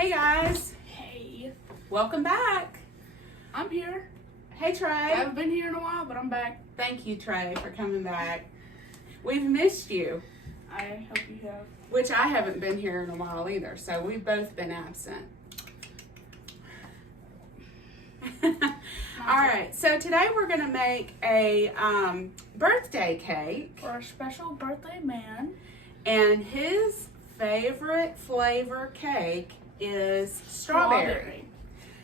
Hey guys, Hey, welcome back. I'm here. Hey I Trey. haven't been here in a while, but I'm back. Thank you Trey for coming back. We've missed you, I hope you have. which I haven't been here in a while either, so we've both been absent. All right, so today we're gonna make a birthday cake, For our special birthday man. and his favorite flavor cake is strawberry.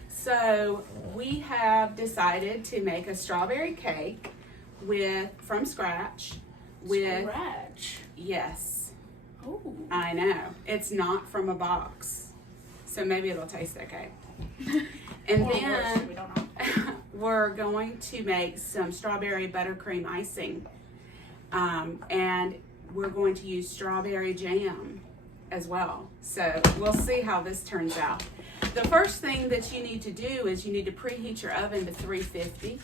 So we have decided to make a strawberry cake from scratch with Scratch. yes, Oh. I know. It's not from a box. So maybe it'll taste okay. And Or worse, then we don't know. we're going to make some strawberry buttercream icing. And we're going to use strawberry jam as well. So we'll see how this turns out. The first thing that you need to do is you need to preheat your oven to 350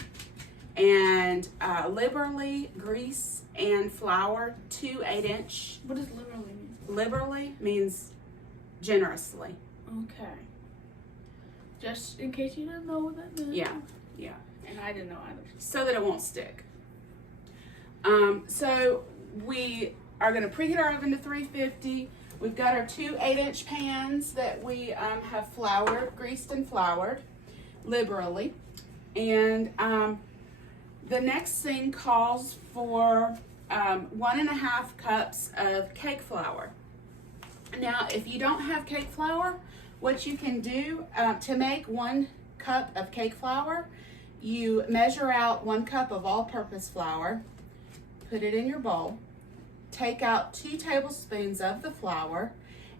and liberally grease and flour 2 8-inch. What does literally mean? Liberally means generously. Okay. Just in case you didn't know what that meant. Yeah, yeah. And I didn't know either. So that it won't stick. So we are going to preheat our oven to 350. We've got our 2 8-inch pans that we have greased and floured liberally. And the next thing calls for 1.5 cups of cake flour. Now, if you don't have cake flour, what you can do to make 1 cup of cake flour, you measure out 1 cup of all-purpose flour, put it in your bowl, take out 2 tablespoons of the flour,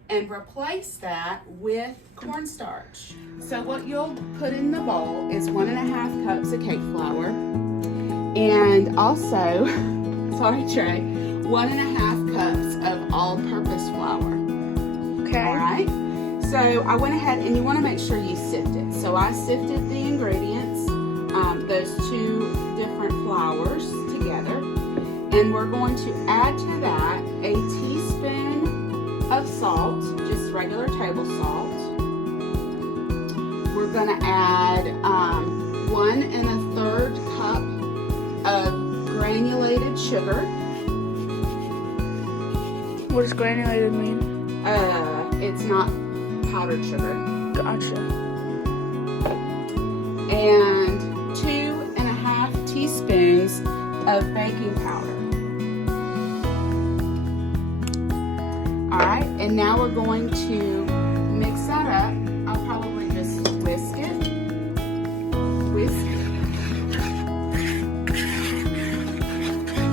and replace that with cornstarch. So what you'll put in the bowl is 1.5 cups of cake flour, and also, sorry Trey, 1.5 cups of all-purpose flour. Okay. All right. So I went ahead, and you want to make sure you sift it. So I sifted the ingredients, those 2 different flours together, and we're going to add to that a teaspoon of salt, just regular table salt. We're going to add 1 1/3 cup of granulated sugar. What does granulated mean? It's not powdered sugar. Gotcha. And 2.5 teaspoons of baking powder. All right, and now we're going to mix that up. I'll probably just whisk it.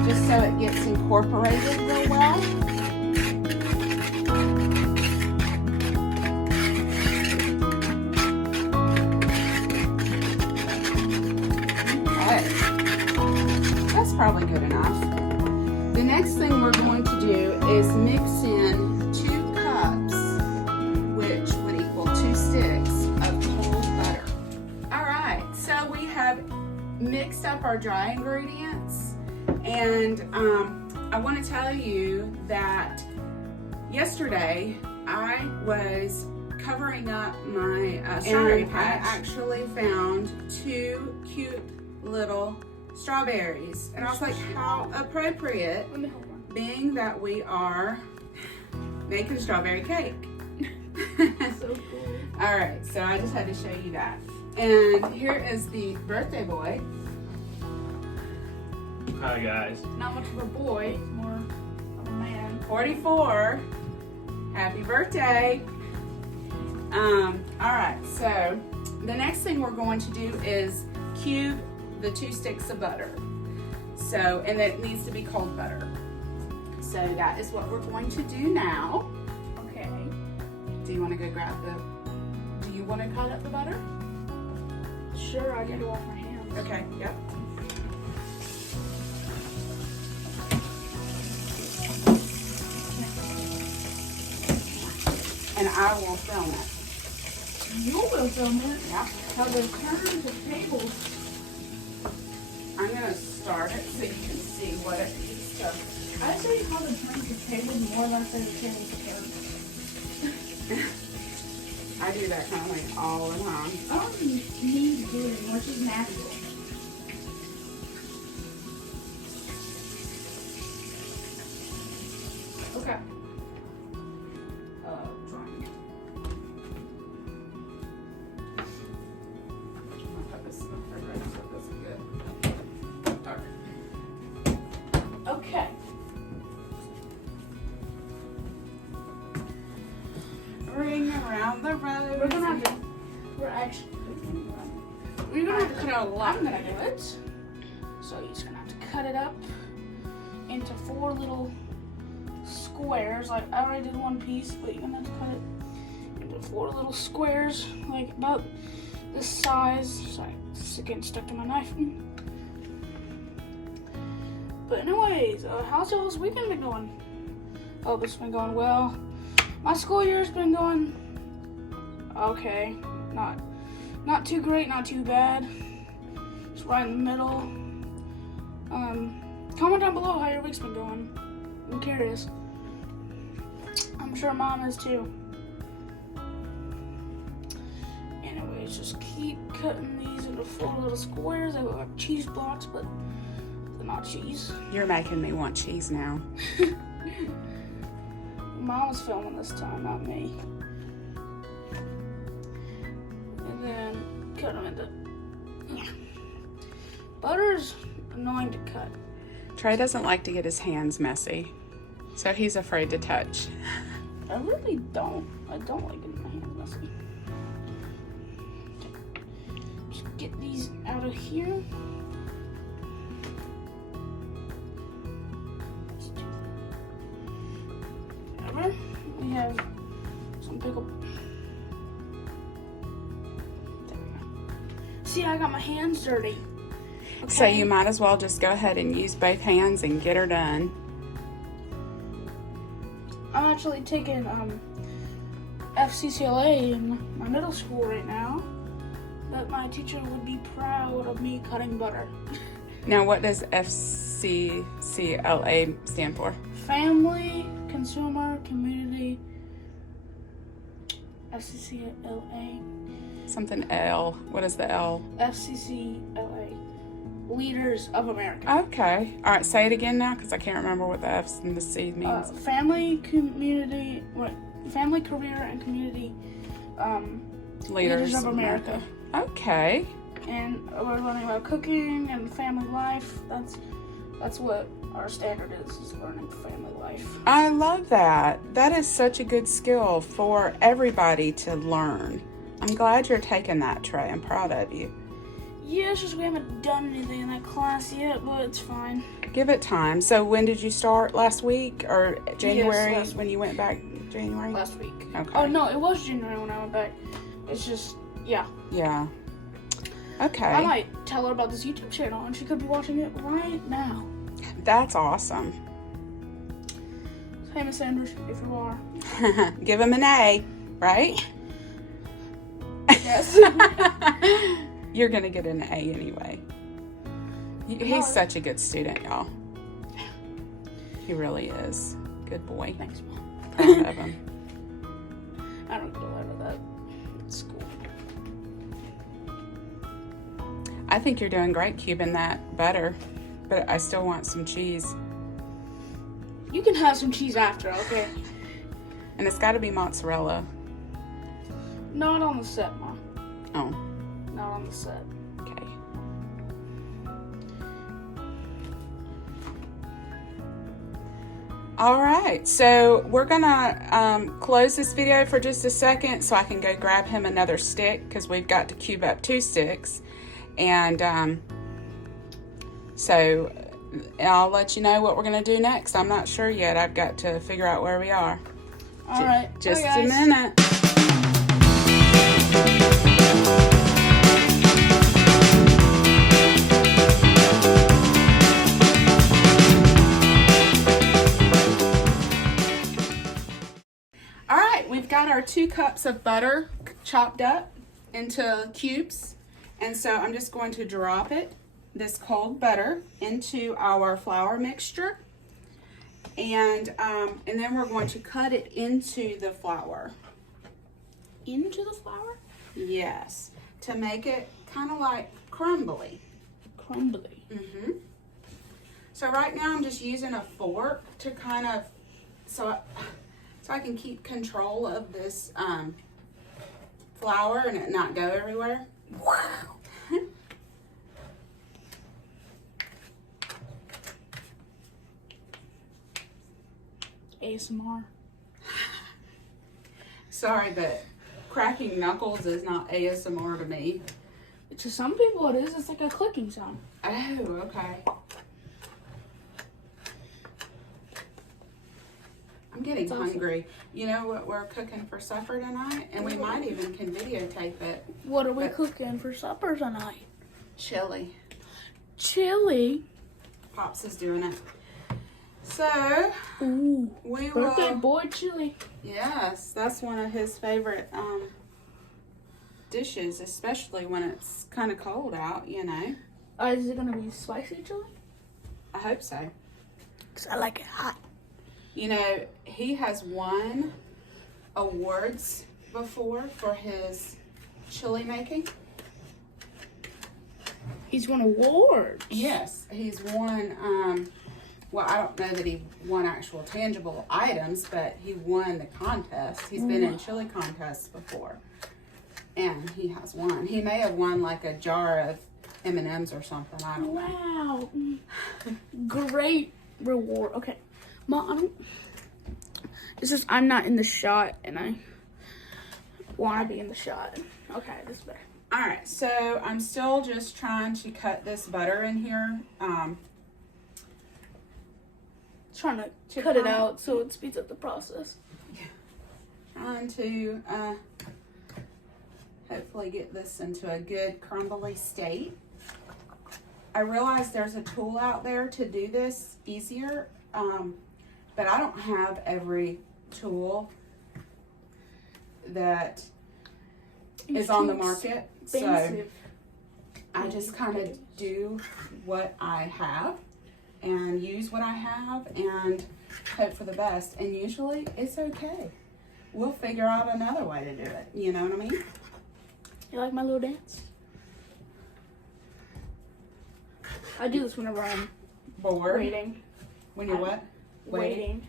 Just so it gets incorporated real well. Probably good enough. The next thing we're going to do is mix in 2 cups, which would equal 2 sticks of cold butter. All right, so we have mixed up our dry ingredients, and I want to tell you that yesterday I was covering up my strawberry patch. I actually found 2 cute little strawberries, and I was like, how appropriate, Let me hold on. being that we are making strawberry cake. So cool. All right, so I just had to show you that. And here is the birthday boy. Hi guys. Not much of a boy, more of a man. 44. Happy birthday. All right, so the next thing we're going to do is cube the 2 sticks of butter. So, and it needs to be cold butter. So that is what we're going to do now. Okay. Do you want to go grab do you want to cut up the butter? Sure, I need to wash my hands. Okay, yep. And I will film it. You will film it. Yeah. How they turn the tables. I'm gonna start it so you can see what it needs to. I say how to turn the table more or less than the table turns. I I do that kind of thing all the time. I don't need to do it anymore. It's just natural. Okay. Drawing. I'm gonna put this in the refrigerator so it doesn't get dark. Okay. Ring around the rose. We're gonna have to. We're gonna have to cut out a lot. I'm gonna do it. So you're just gonna have to cut it up into 4 little squares. Like I already did one piece, but you're gonna have to cut it into 4 little squares, like about this size. Sorry, it's getting stuck to my knife. But anyways, how's y'all's weekend been going? Oh, it's been going well. My school year's been going okay. Not too great, not too bad. Just right in the middle. Comment down below how your week's been going. I'm curious. I'm sure Mom is too. Anyways, just keep cutting these into 4 little squares. They look like cheese blocks, but they're not cheese. You're making me want cheese now. Mom was filming this time, not me. And then cut them into. Butter's annoying to cut. Trey doesn't like to get his hands messy, so he's afraid to touch. I really don't. I don't like getting my hands messy. Just get these out of here. Whatever. We have some pickle. There we go. See, I got my hands dirty. Okay. So you might as well just go ahead and use both hands and get her done. I'm actually taking FCCLA in my middle school right now. That my teacher would be proud of me cutting butter. Now, what does FCCLA stand for? Family, Consumer, Community. FCCLA. Something L. What is the L? FCCLA. Leaders of America. Okay. All right, say it again now because I can't remember what the F and the C means. Family, community, family, career, and community. Leaders of America. Okay. And we're learning about cooking and family life. That's what our standard is learning family life. I love that. That is such a good skill for everybody to learn. I'm glad you're taking that, Trey. I'm proud of you. Yeah, it's just we haven't done anything in that class yet, but it's fine. Give it time. So when did you start? Last week or January? Yes, last when week. You went back January? Last week. Okay. Oh, no, it was January when I went back. It's just, yeah. Yeah. Okay. I might tell her about this YouTube channel, and she could be watching it right now. That's awesome. Hey, Miss Sanders, if you are. Give him an A, right? Yes. You're going to get an A anyway. He's such a good student, y'all. He really is. Good boy. Thanks, Mom. Proud of him. I don't get a lot of that at school. I think you're doing great cubing that butter, but I still want some cheese. You can have some cheese after, okay? And it's got to be mozzarella. Not on the set, Mom. Oh, Not on the set. okay. All right, so we're gonna close this video for just a second so I can go grab him another stick because we've got to cube up 2 sticks. And so I'll let you know what we're gonna do next. I'm not sure yet. I've got to figure out where we are. All right. Just Bye, a guys. minute. All right, we've got our 2 cups of butter chopped up into cubes. And so I'm just going to drop this cold butter into our flour mixture. And then we're going to cut it into the flour. into the flour? Yes, to make it kind of like crumbly. Crumbly. Mm-hmm. So right now I'm just using a fork to kind of, so I can keep control of this flour and it not go everywhere. Wow. ASMR. Sorry, but cracking knuckles is not ASMR to me. To some people it is. It's like a clicking sound. Oh, okay. I'm getting hungry. You know what we're cooking for supper tonight? And we might even can videotape it. What are we cooking for supper tonight? Chili. Chili. Pops is doing it. So, Ooh. we Birthday will... boy chili. Yes, that's one of his favorite dishes, especially when it's kind of cold out, you know. Is it going to be spicy chili? I hope so. Because I like it hot. You know, he has won awards before for his chili making. He's won awards. Yes, he's won, well, I don't know that he won actual tangible items, but he won the contest. He's been in chili contests before, and he has won. He may have won like a jar of M&Ms or something. I don't know. Wow. Great reward. Okay. Mom, it's just I'm not in the shot, and I want to be in the shot. Okay, this is better. All right, so I'm still just trying to cut this butter in here. Trying to cut it out so it speeds up the process. Trying to hopefully get this into a good crumbly state. I realize there's a tool out there to do this easier, but I don't have every tool that is on the market. So I just kind of do what I have and use what I have and hope for the best. And usually it's okay. We'll figure out another way to do it. You know what I mean? You like my little dance? I do this whenever I'm Bored. waiting. When you're what? Waiting.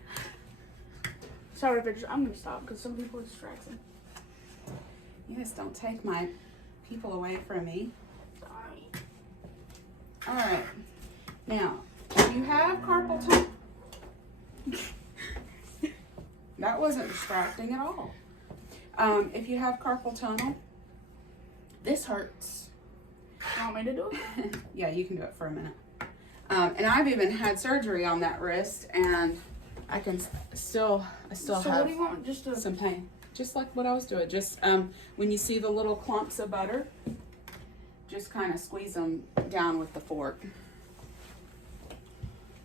Sorry if it's, I'm going to stop because some people are distracting. You just don't take my people away from me. Sorry. All right. Now, if you have carpal tunnel, that wasn't distracting at all. If you have carpal tunnel, this hurts. You want me to do it? Yeah, you can do it for a minute. And I've even had surgery on that wrist, and I can still So have what do you want? Just to... some pain. Just like what I was doing. Just when you see the little clumps of butter, just kind of squeeze them down with the fork.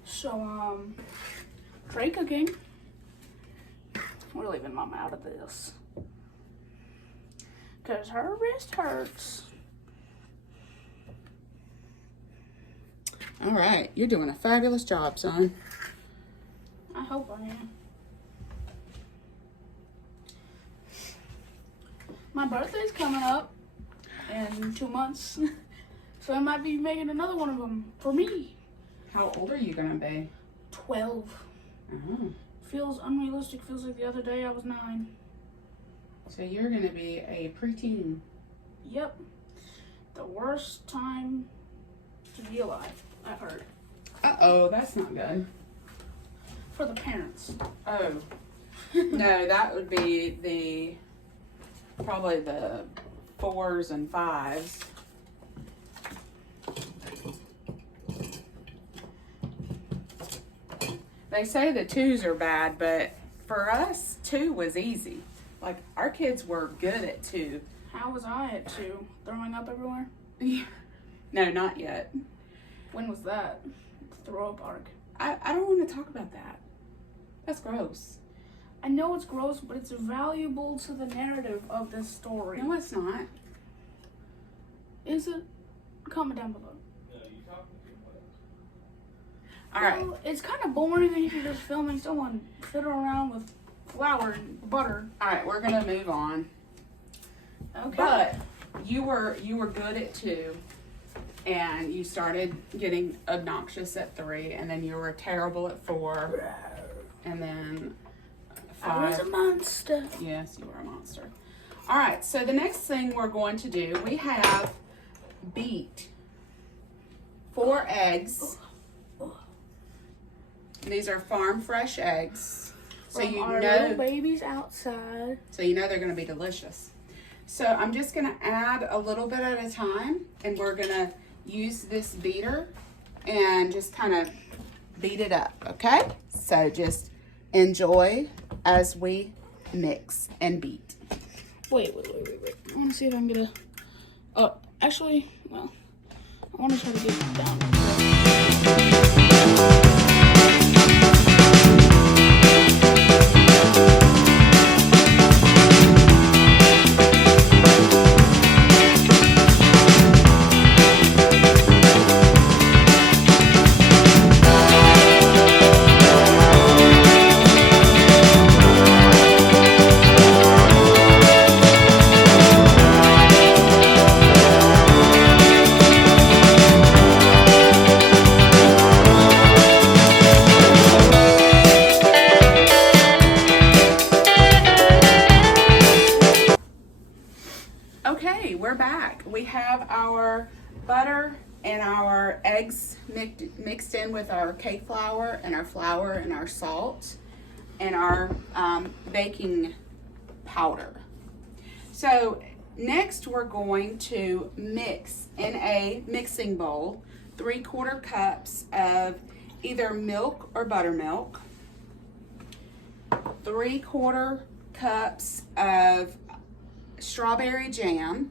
So, tray cooking. We're leaving Mom out of this. Because her wrist hurts. All right, you're doing a fabulous job, son. I hope I am. My birthday's coming up in 2 months. So I might be making another one of them for me. How old are you gonna be? 12. Oh, Feels unrealistic. Feels like the other day I was 9. so you're gonna be a preteen. Yep. The worst time to be alive, I've heard. Uh-oh, that's not good. For the parents. Oh, no, that would be probably the 4s and 5s. They say the 2s are bad, but for us, 2 was easy. Like, our kids were good at 2. How was I at 2? Throwing up everywhere? No, not yet. When was that? Throw up arc. I don't want to talk about that. That's gross. I know it's gross, but it's valuable to the narrative of this story. No, it's not. Is it? Comment down below. All right. Well, it's kind of boring that you're just filming someone fiddle around with flour and butter. All right, we're going to move on. Okay. But you were good at 2, and you started getting obnoxious at 3, and then you were terrible at 4, and then 5. I was a monster. Yes, you were a monster. All right, so the next thing we're going to do, we have beat 4 eggs. These are farm fresh eggs. So From you our know, little babies outside. so you know they're going to be delicious. So I'm just going to add a little bit at a time, and we're going to use this beater and just kind of beat it up, okay? So just enjoy as we mix and beat. Wait. I want to see if I can get a... Oh, actually, well, I want to try to get it down. Okay, we're back. We have our butter and our eggs mixed in with our cake flour and our salt and our baking powder. So next we're going to mix in a mixing bowl 3/4 cups of either milk or buttermilk, 3/4 cups of strawberry jam,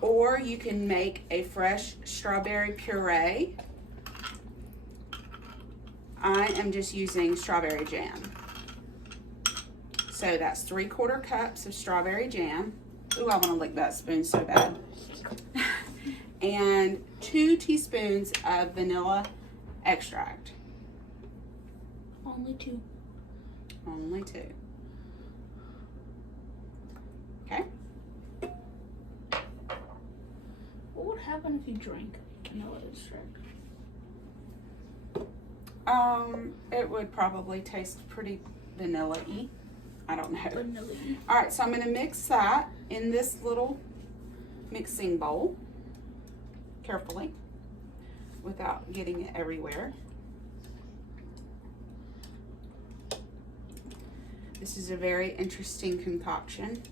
or you can make a fresh strawberry puree. I am just using strawberry jam. So that's 3/4 cups of strawberry jam. Ooh, I want to lick that spoon so bad. And 2 teaspoons of vanilla extract. Only 2. Only 2. Okay. What would happen if you drank vanilla extract? It would probably taste pretty vanilla-y. I don't know. Vanilla-y. All right, so I'm gonna mix that in this little mixing bowl carefully without getting it everywhere. This is a very interesting concoction.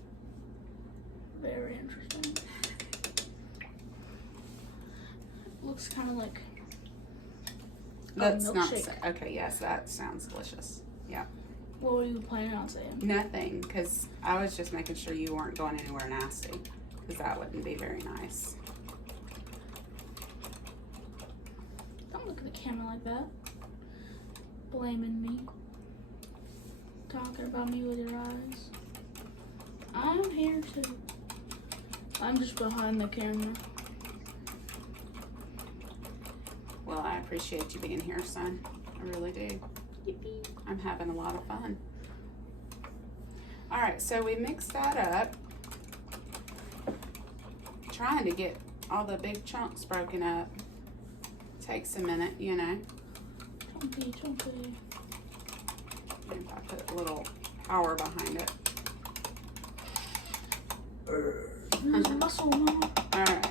Very interesting. Looks kind of like Let's not milkshake. say. Okay, yes, that sounds delicious. Yeah. What were you planning on saying? Nothing, because I was just making sure you weren't going anywhere nasty, because that wouldn't be very nice. Don't look at the camera like that. Blaming me. Talking about me with your eyes. I'm here too. I'm just behind the camera. Well, I appreciate you being here, son. I really do. Yippee. I'm having a lot of fun. All right, so we mix that up. Trying to get all the big chunks broken up. Takes a minute, you know. Chunky. If I put a little power behind it. There's muscle now. All right.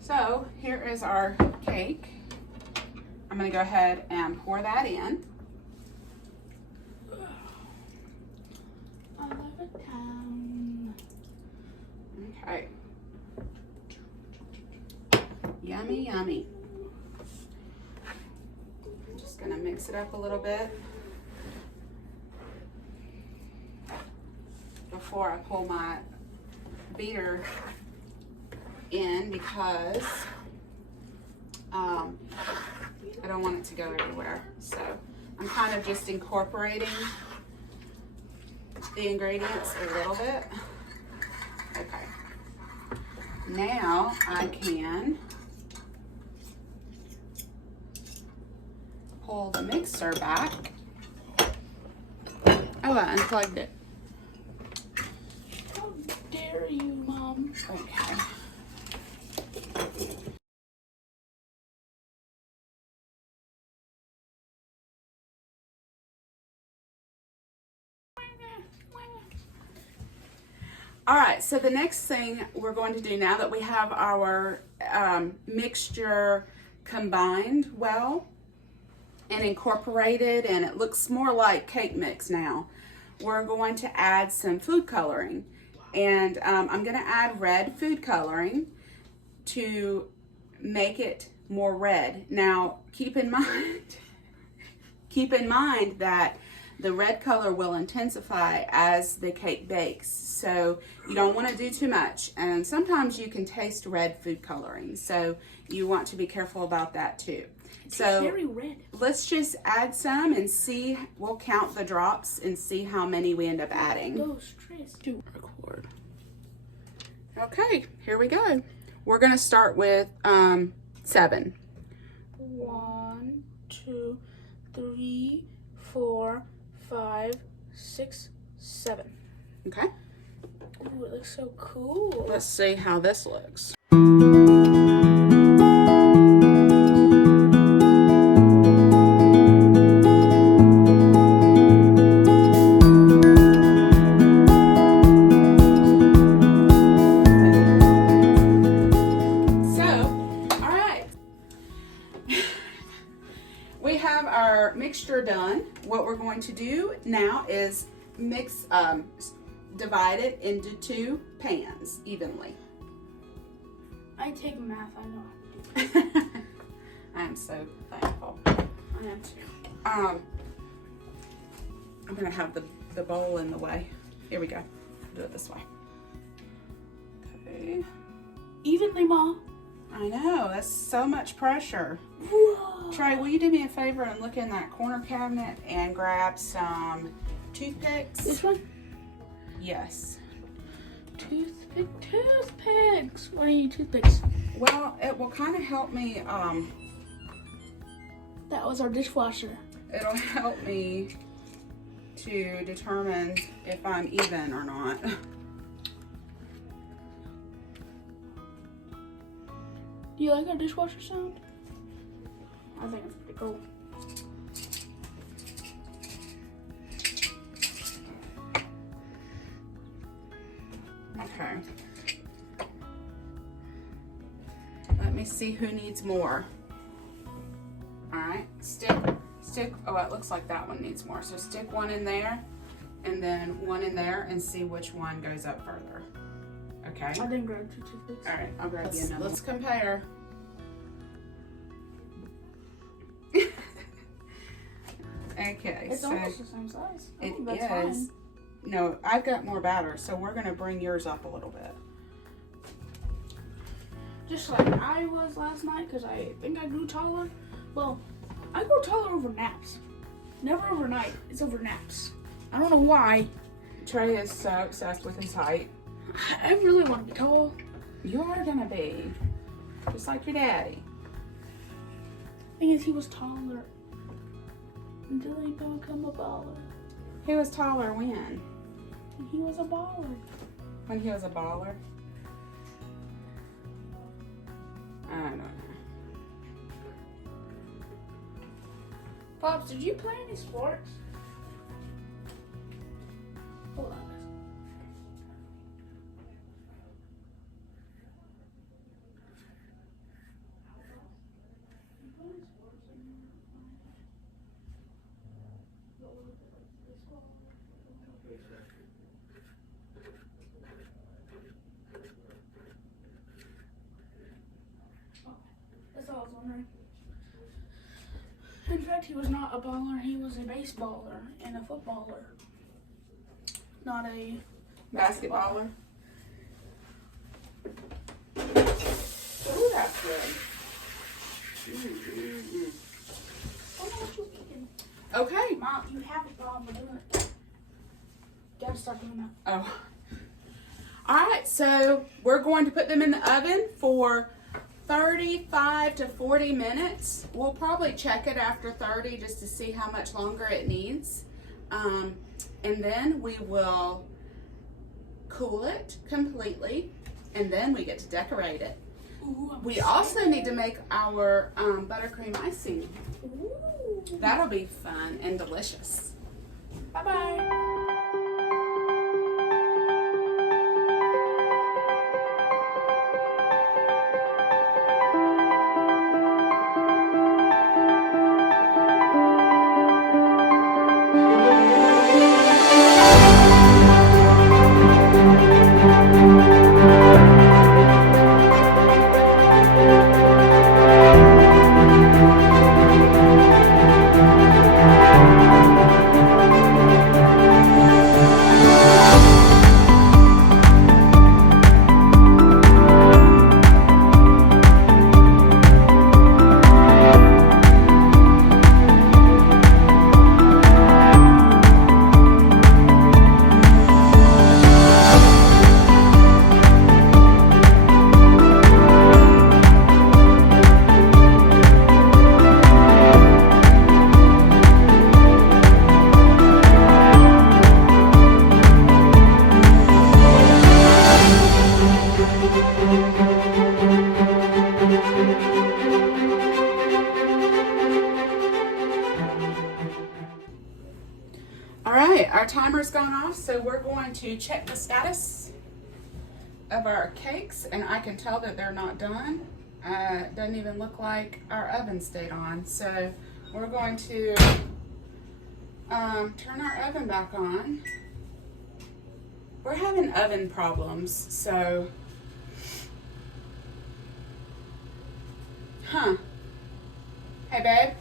So here is our cake. I'm gonna go ahead and pour that in. I love it down. Okay. Yummy, yummy. I'm just gonna mix it up a little bit before I pull my beater in, because I don't want it to go everywhere. So I'm kind of just incorporating the ingredients a little bit. Okay. Now I can pull the mixer back. Oh, I unplugged it. Okay. All right, so the next thing we're going to do now that we have our mixture combined well and incorporated, and it looks more like cake mix now, we're going to add some food coloring. And I'm going to add red food coloring to make it more red. Now, keep in mind that the red color will intensify as the cake bakes, so you don't want to do too much. And sometimes you can taste red food coloring, so you want to be careful about that too. So very red. Let's just add some and see. We'll count the drops and see how many we end up adding. Those trays do record. Okay, here we go. We're gonna start with 7. 1, 2, 3, 4, 5, 6, 7. Okay. Ooh, it looks so cool. Let's see how this looks. We have our mixture done. What we're going to do now is mix, divide it into 2 pans evenly. I take math, I know. I'm so thankful. I am too. I'm gonna have the bowl in the way. Here we go. Do it this way. Okay. Evenly, Ma. I know, that's so much pressure. Whoa. Trey, will you do me a favor and look in that corner cabinet and grab some toothpicks? This one? Yes. Toothpicks. What do you need toothpicks? Well, it will kind of help me, That was our dishwasher. it'll help me to determine if I'm even or not. Do you like our dishwasher sound? I think it's pretty cool. Okay. Let me see who needs more. All right, stick, oh, it looks like that one needs more. So stick one in there and then one in there and see which one goes up further. Okay. I didn't grab 2 toothpicks. All right, I'll grab you another. Let's compare. Okay, It's so almost the same size. I think that's is. fine. No, I've got more batter, so we're gonna bring yours up a little bit. Just like I was last night, because I think I grew taller. Well, I grew taller over naps. Never overnight. It's over naps. I don't know why. Trey is so obsessed with his height. I really want to be tall. You are gonna be, just like your daddy. Thing is, he was taller until he became a baller. He was taller when? And he was a baller. When he was a baller? I don't know. Pops, did you play any sports? Hold on. That's all I was wondering. In fact, he was not a baller, he was a baseballer and a footballer. Not a Basketballer? Ooh, that's good. Mm-hmm. I don't know what you're eating. Okay. Mom, you have a problem with doing it. Gotta start doing that. Oh. All right, so we're going to put them in the oven for 35 to 40 minutes. We'll probably check it after 30 just to see how much longer it needs. And then we will cool it completely and then we get to decorate it. Ooh, We also need to make our buttercream icing. Ooh. That'll be fun and delicious. Bye-bye. All right, our timer's gone off, so we're going to check the status of our cakes, and I can tell that they're not done. Doesn't even look like our oven stayed on, so we're going to turn our oven back on. We're having oven problems, so hey babe.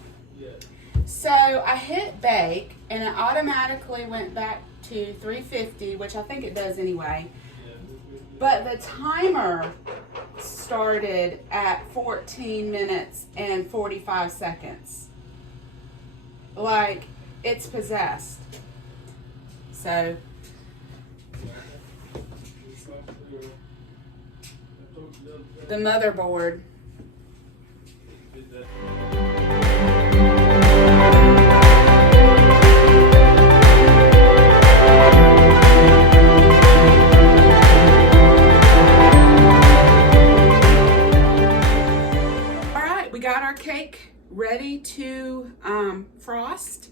So I hit bake and it automatically went back to 350, which I think it does anyway. But the timer started at 14 minutes and 45 seconds. Like, it's possessed. So the motherboard. Got our cake ready to frost,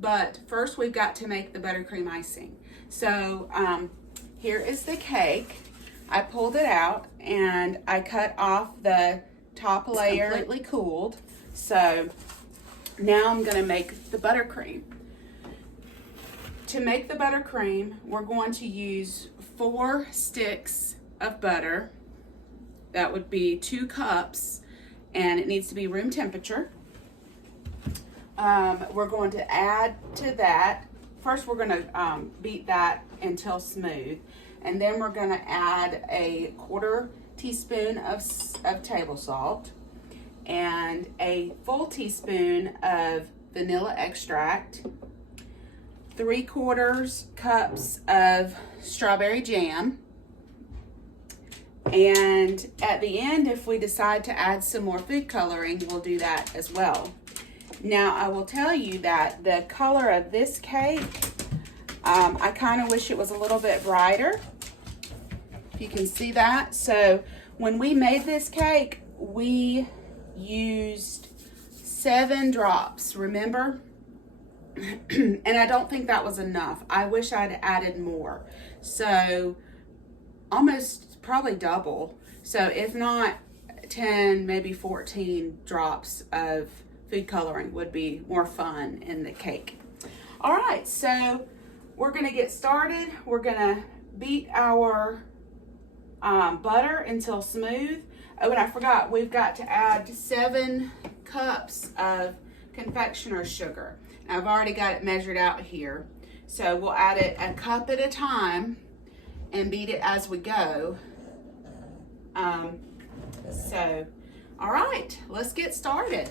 but first we've got to make the buttercream icing. So here is the cake. I pulled it out and I cut off the top layer. It's completely cooled. So now I'm going to make the buttercream. To make the buttercream, we're going to use 4 sticks of butter. That would be 2 cups. And it needs to be room temperature. We're going to add to that. First, we're going to beat that until smooth. And then we're going to add a 1/4 teaspoon of table salt and a full teaspoon of vanilla extract, 3/4 cups of strawberry jam. And at the end, if we decide to add some more food coloring, we'll do that as well. Now, I will tell you that the color of this cake, I kind of wish it was a little bit brighter. If you can see that. So when we made this cake, we used 7 drops, remember? And I don't think that was enough. I wish I'd added more. So almost probably double. So if not 10, maybe 14 drops of food coloring would be more fun in the cake. All right, so we're gonna get started. We're gonna beat our butter until smooth. Oh, and I forgot, we've got to add 7 cups of confectioner sugar. I've already got it measured out here. So we'll add it a cup at a time and beat it as we go. All right, let's get started.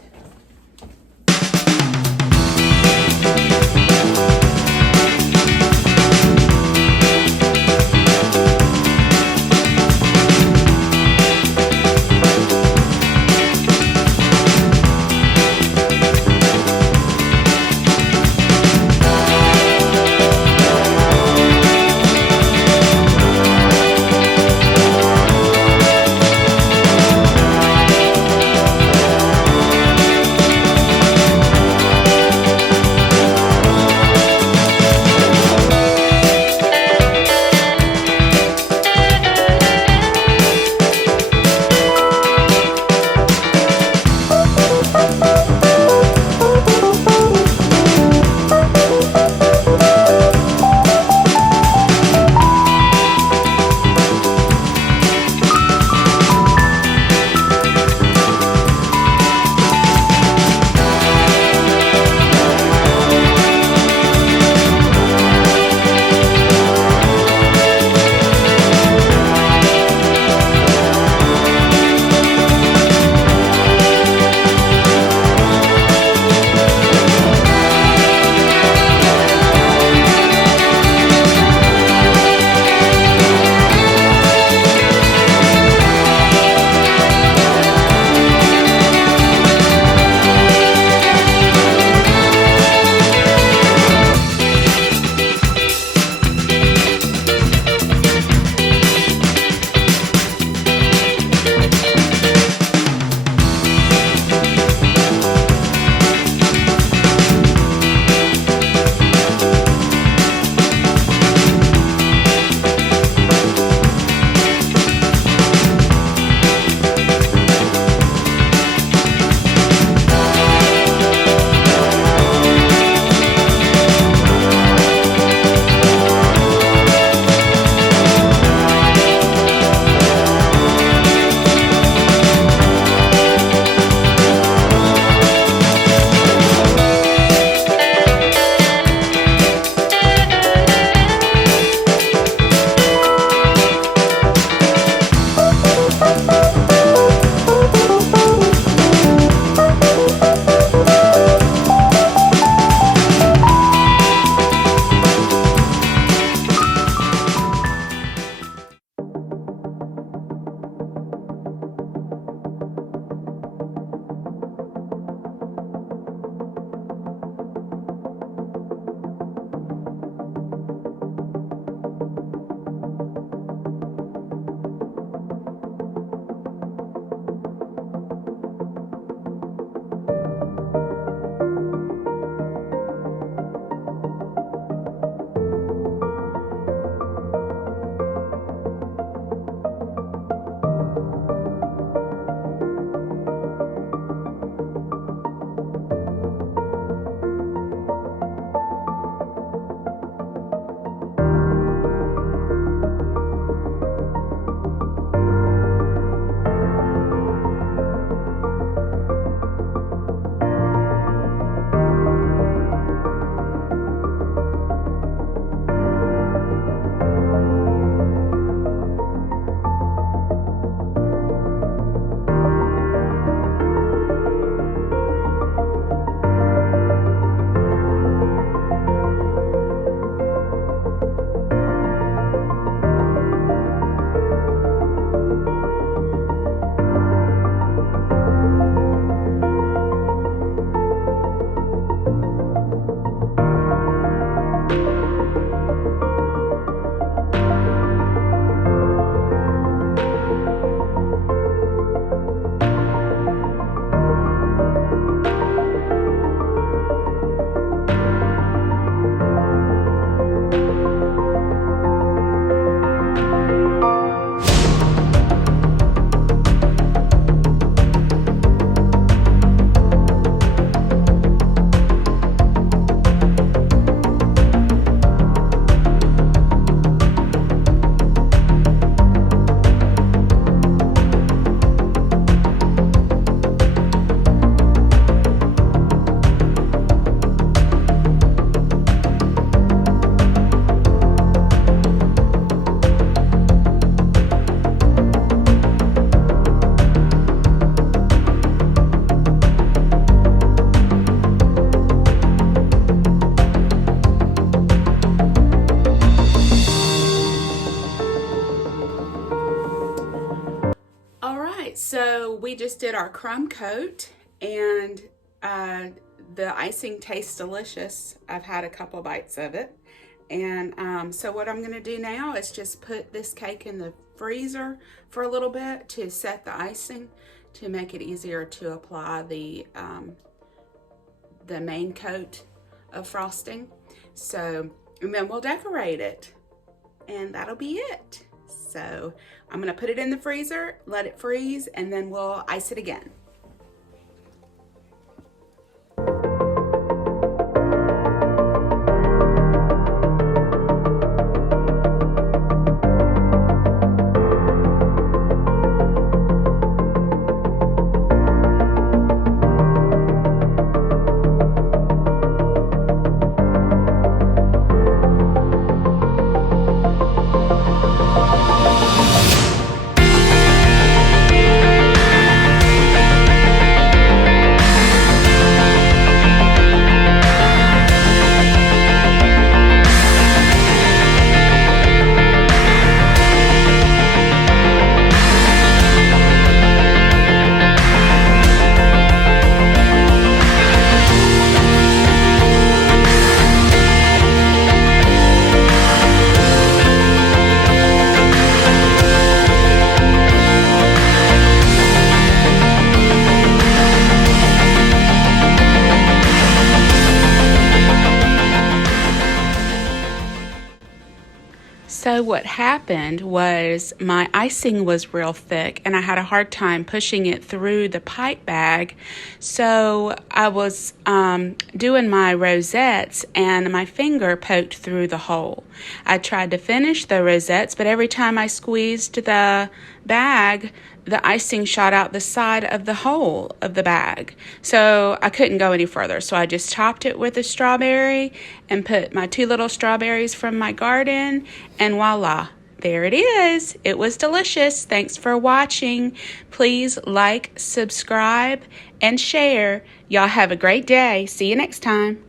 right, so we just did our crumb coat, and the icing tastes delicious. I've had a couple bites of it. And so what I'm gonna do now is just put this cake in the freezer for a little bit to set the icing, to make it easier to apply the main coat of frosting. So, and then we'll decorate it, and that'll be it. So I'm gonna put it in the freezer, let it freeze, and then we'll ice it again. So what happened was my icing was real thick and I had a hard time pushing it through the pipe bag. So I was doing my rosettes and my finger poked through the hole. I tried to finish the rosettes, but every time I squeezed the bag, the icing shot out the side of the hole of the bag. So I couldn't go any further. So I just topped it with a strawberry and put my 2 little strawberries from my garden, and voila, there it is. It was delicious. Thanks for watching. Please like, subscribe, and share. Y'all have a great day. See you next time.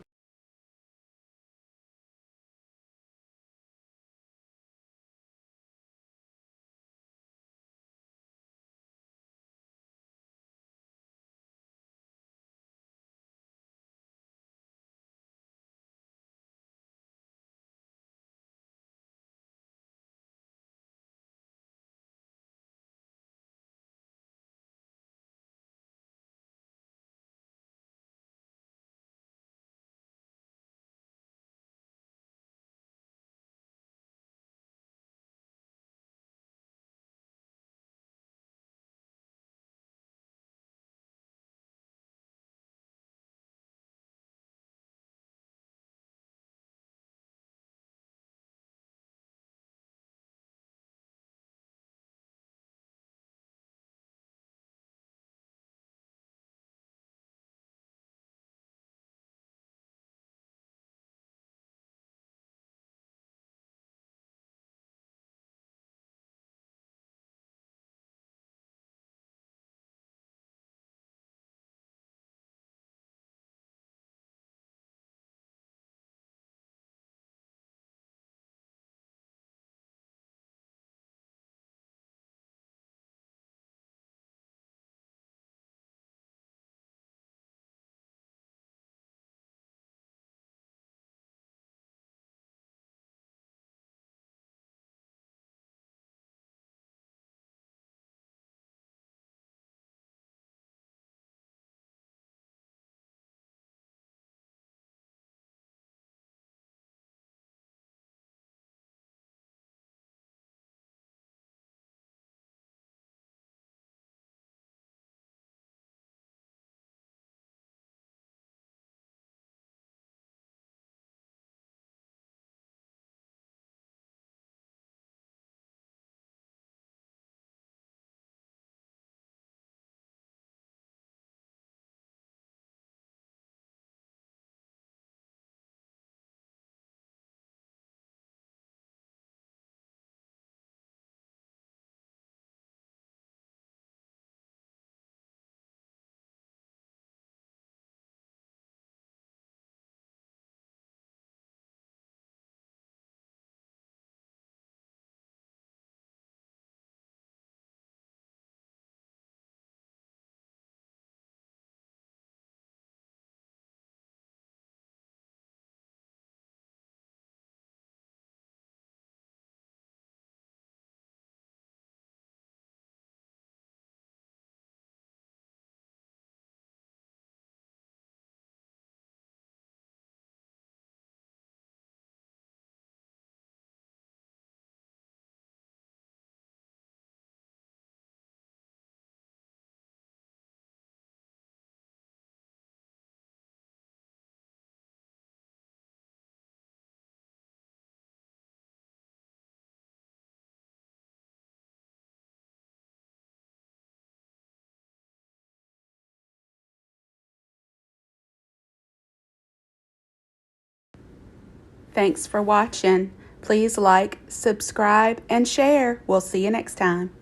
Thanks for watching. Please like, subscribe, and share. We'll see you next time.